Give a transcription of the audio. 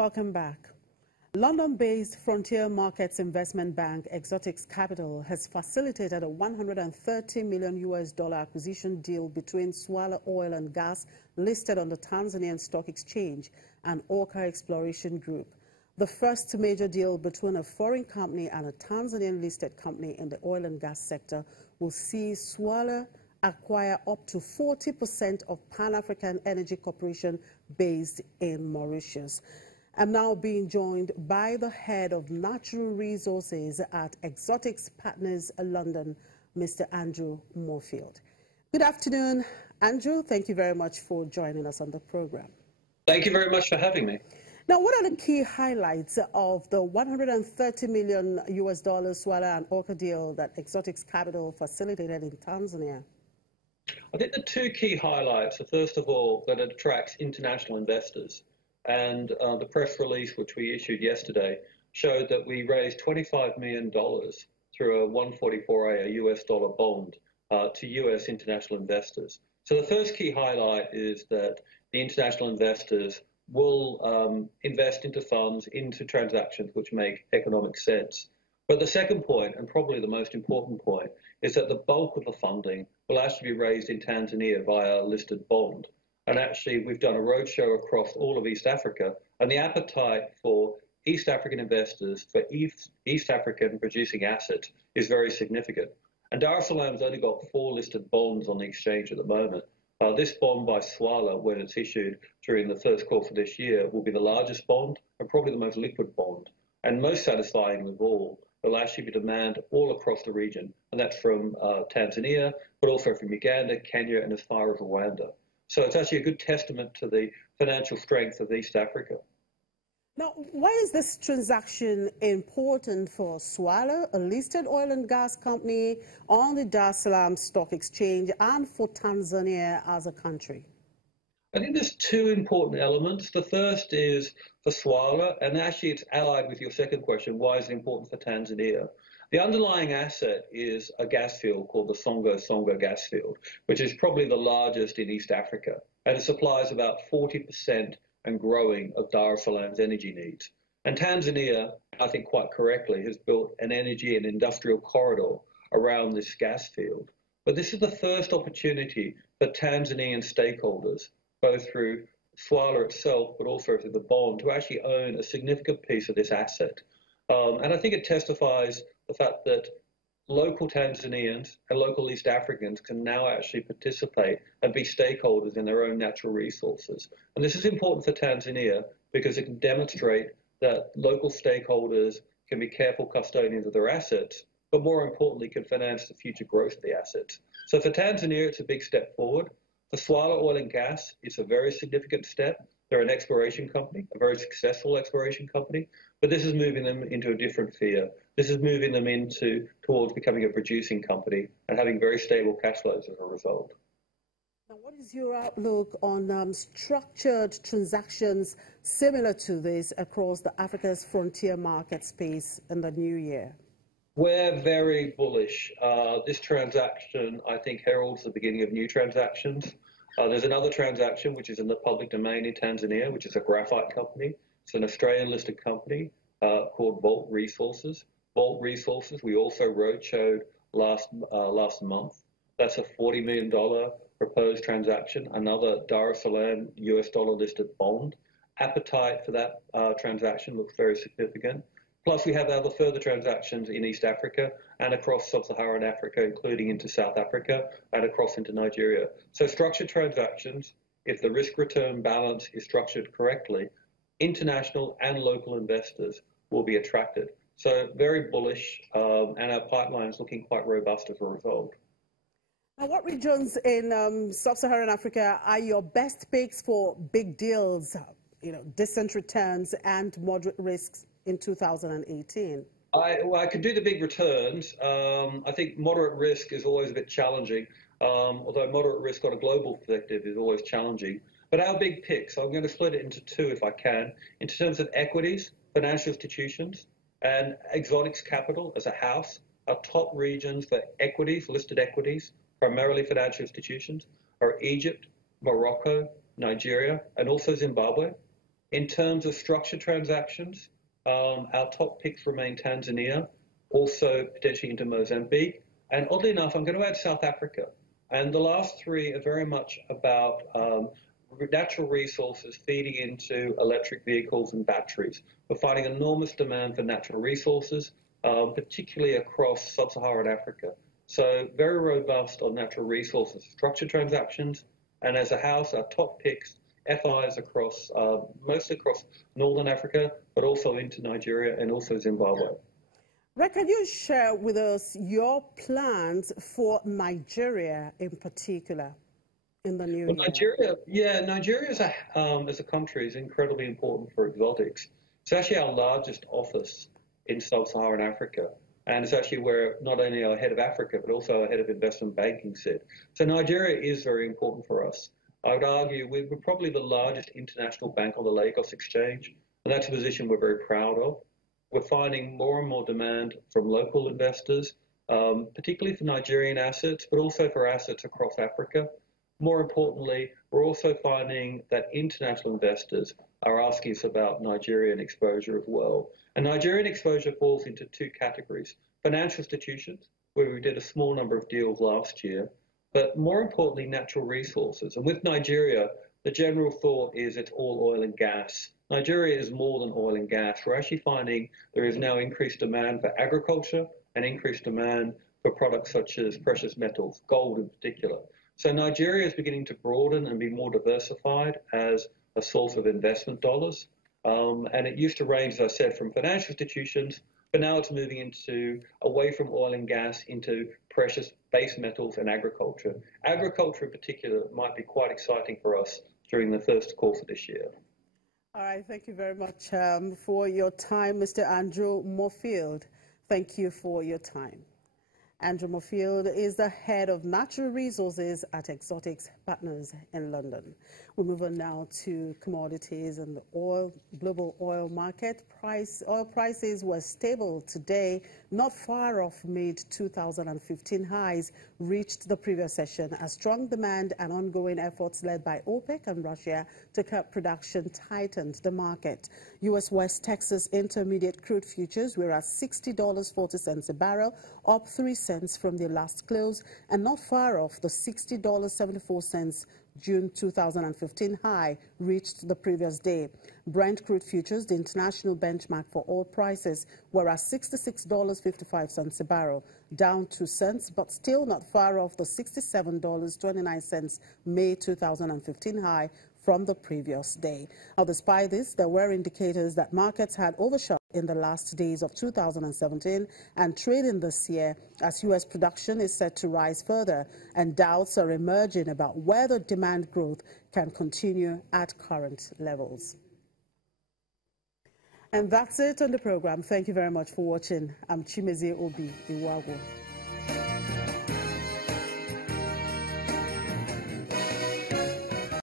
Welcome back. London-based Frontier Markets Investment Bank Exotics Capital has facilitated a $130 million acquisition deal between Swala Oil and Gas, listed on the Tanzanian Stock Exchange, and Orca Exploration Group. The first major deal between a foreign company and a Tanzanian-listed company in the oil and gas sector will see Swala acquire up to 40% of Pan-African Energy Corporation based in Mauritius. I'm now being joined by the head of natural resources at Exotics Partners London, Mr. Andrew Moorfield. Good afternoon, Andrew. Thank you very much for joining us on the program. Thank you very much for having me. Now, what are the key highlights of the $130 million Swala and Orca deal that Exotics Capital facilitated in Tanzania? I think the two key highlights are, first of all, that it attracts international investors. And the press release, which we issued yesterday, showed that we raised $25 million through a 144A, US dollar bond, to US international investors. So the first key highlight is that the international investors will invest into funds, into transactions which make economic sense. But the second point, and probably the most important point, is that the bulk of the funding will actually be raised in Tanzania via a listed bond. And actually, we've done a roadshow across all of East Africa, and the appetite for East African investors for East African producing assets is very significant. And Dar es Salaam's only got 4 listed bonds on the exchange at the moment. This bond by Swala, when it's issued during the first quarter of this year, will be the largest bond and probably the most liquid bond. And most satisfying of all, will actually be demand all across the region, and that's from Tanzania, but also from Uganda, Kenya, and as far as Rwanda. So it's actually a good testament to the financial strength of East Africa. Now, why is this transaction important for Swala, a listed oil and gas company on the Dar es Salaam Stock Exchange, and for Tanzania as a country? I think there's 2 important elements. The first is for Swala, and actually it's allied with your second question, why is it important for Tanzania? The underlying asset is a gas field called the Songo gas field, which is probably the largest in East Africa, and it supplies about 40% and growing of Dar es Salaam's energy needs. And Tanzania, I think quite correctly, has built an energy and industrial corridor around this gas field. But this is the first opportunity for Tanzanian stakeholders, both through Swala itself, but also through the bond, to actually own a significant piece of this asset. And I think it testifies the fact that local Tanzanians and local East Africans can now actually participate and be stakeholders in their own natural resources. And this is important for Tanzania because it can demonstrate that local stakeholders can be careful custodians of their assets, but more importantly, can finance the future growth of the assets. So for Tanzania, it's a big step forward. For Swala Oil and Gas, it's a very significant step. They're an exploration company, a very successful exploration company, but this is moving them into a different sphere. This is moving them towards becoming a producing company and having very stable cash flows as a result. Now, what is your outlook on structured transactions similar to this across the Africa's frontier market space in the new year? We're very bullish. This transaction, I think, heralds the beginning of new transactions. There's another transaction which is in the public domain in Tanzania, which is a graphite company. It's an Australian-listed company called Vault Resources. Vault Resources, we also roadshowed last month. That's a $40 million proposed transaction, another Dar es Salaam US dollar listed bond. Appetite for that transaction looks very significant. Plus, we have other further transactions in East Africa and across sub-Saharan Africa, including into South Africa and across into Nigeria. So structured transactions, if the risk-return balance is structured correctly, international and local investors will be attracted. So very bullish, and our pipeline is looking quite robust as a result. Now, what regions in sub-Saharan Africa are your best picks for big deals, decent returns and moderate risks in 2018? I could do the big returns. I think moderate risk is always a bit challenging, although moderate risk on a global perspective is always challenging. But our big picks, I'm going to split it into 2 if I can, in terms of equities, financial institutions, and Exotics Capital as a house. Our top regions for equities, listed equities, primarily financial institutions, are Egypt, Morocco, Nigeria, and also Zimbabwe. In terms of structured transactions, our top picks remain Tanzania, also potentially into Mozambique, and oddly enough, I'm going to add South Africa. And the last three are very much about natural resources feeding into electric vehicles and batteries. We're finding enormous demand for natural resources, particularly across sub-Saharan Africa. So very robust on natural resources, structured transactions, and as a house, our top picks, FIs across, mostly across Northern Africa, but also into Nigeria and also Zimbabwe. Ray, can you share with us your plans for Nigeria in particular in the new year? Nigeria as a country is incredibly important for exotics. It's actually our largest office in sub-Saharan Africa. And it's actually where not only our head of Africa, but also our head of investment banking sit. So Nigeria is very important for us. I would argue we're probably the largest international bank on the Lagos Exchange, and that's a position we're very proud of. We're finding more and more demand from local investors, particularly for Nigerian assets, but also for assets across Africa. More importantly, we're also finding that international investors are asking us about Nigerian exposure as well. And Nigerian exposure falls into two categories: financial institutions, where we did a small number of deals last year, but more importantly, natural resources. And with Nigeria, the general thought is it's all oil and gas. Nigeria is more than oil and gas. We're actually finding there is now increased demand for agriculture and increased demand for products such as precious metals, gold in particular. So Nigeria is beginning to broaden and be more diversified as a source of investment dollars. And it used to range, as I said, from financial institutions, but now it's moving away from oil and gas into precious base metals and agriculture. Agriculture in particular might be quite exciting for us during the first course of this year. All right, thank you very much for your time, Mr. Andrew Moorfield. Thank you for your time. Andrew Moorfield is the head of natural resources at Exotics Partners in London. We move on now to commodities and the global oil market. Oil prices were stable today, not far off mid-2015 highs reached the previous session as strong demand and ongoing efforts led by OPEC and Russia to cut production tightened the market. U.S. West Texas Intermediate crude futures were at $60.40 a barrel, up 3 cents from their last close, and not far off the $60.74 June 2015 high reached the previous day. Brent crude futures, the international benchmark for oil prices, were at $66.55 a barrel, down 2 cents, but still not far off the $67.29 May 2015 high from the previous day. Now, despite this, there were indicators that markets had overshot in the last days of 2017 and trading this year as U.S. production is set to rise further and doubts are emerging about whether demand growth can continue at current levels. And that's it on the program. Thank you very much for watching. I'm Chimeze Obi Iwago.